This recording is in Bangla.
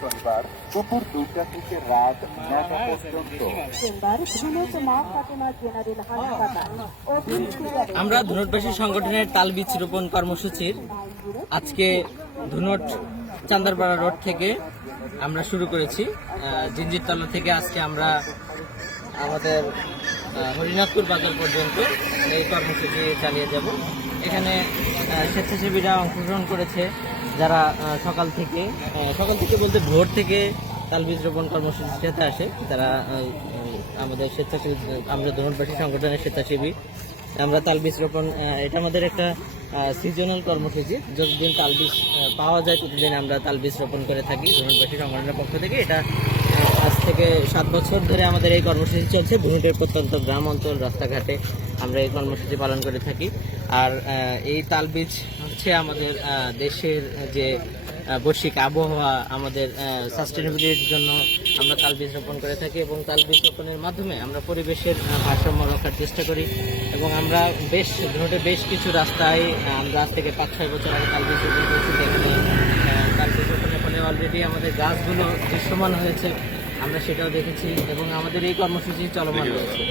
শনিবার দুপুর 2টা থেকে রাত 9টা পর্যন্ত। আমরা ধুনটবাসী সংগঠনের তাল বীজ রোপণ কর্মসূচির আজকে ধুনট চান্দারপাড়া রোড থেকে আমরা শুরু করেছি। জিঞ্জিরতলা থেকে আজকে আমরা আমাদের হরিনাথপুর বাজার পর্যন্ত এই কর্মসূচি চালিয়ে যাব। এখানে স্বেচ্ছাসেবীরা অংশগ্রহণ করেছে, যারা সকাল থেকে বলতে ভোর থেকে তাল বীজ রোপণ কর্মসূচিতে আসে। তারা আমাদের স্বেচ্ছাসেবী, আমরা ধুনটবাসী সংগঠনের স্বেচ্ছাসেবী। আমরা তাল বীজ রোপণ, এটা আমাদের একটা সিজনাল কর্মসূচি। যতদিন তাল বীজ পাওয়া যায় ততদিন আমরা তাল বীজ রোপণ করে থাকি ধুনটবাসী সংগঠনের পক্ষ থেকে। এটা আজ থেকে 7 বছর ধরে আমাদের এই কর্মসূচি চলছে। ধুনটের প্রত্যন্ত গ্রাম অঞ্চল, রাস্তাঘাটে আমরা এই কর্মসূচি পালন করে থাকি। আর এই তাল বীজ হচ্ছে আমাদের দেশের যে বৈশ্বিক আবহাওয়া, আমাদের সাস্টেনেবিলিটির জন্য আমরা তাল বীজ রোপণ করে থাকি এবং তাল বীজ রোপণের মাধ্যমে আমরা পরিবেশের ভারসাম্য রক্ষার চেষ্টা করি। এবং আমরা ধুনটে বেশ কিছু রাস্তায় আমরা আজ থেকে 5-6 বছর আগে তাল বীজ রোপণ করেছি। এখানে তাল বীজ রোপণের ফলে অলরেডি আমাদের গাছগুলো দৃশ্যমান হয়েছে, আমরা সেটাও দেখেছি এবং আমাদের এই কর্মসূচি চলমান রয়েছে।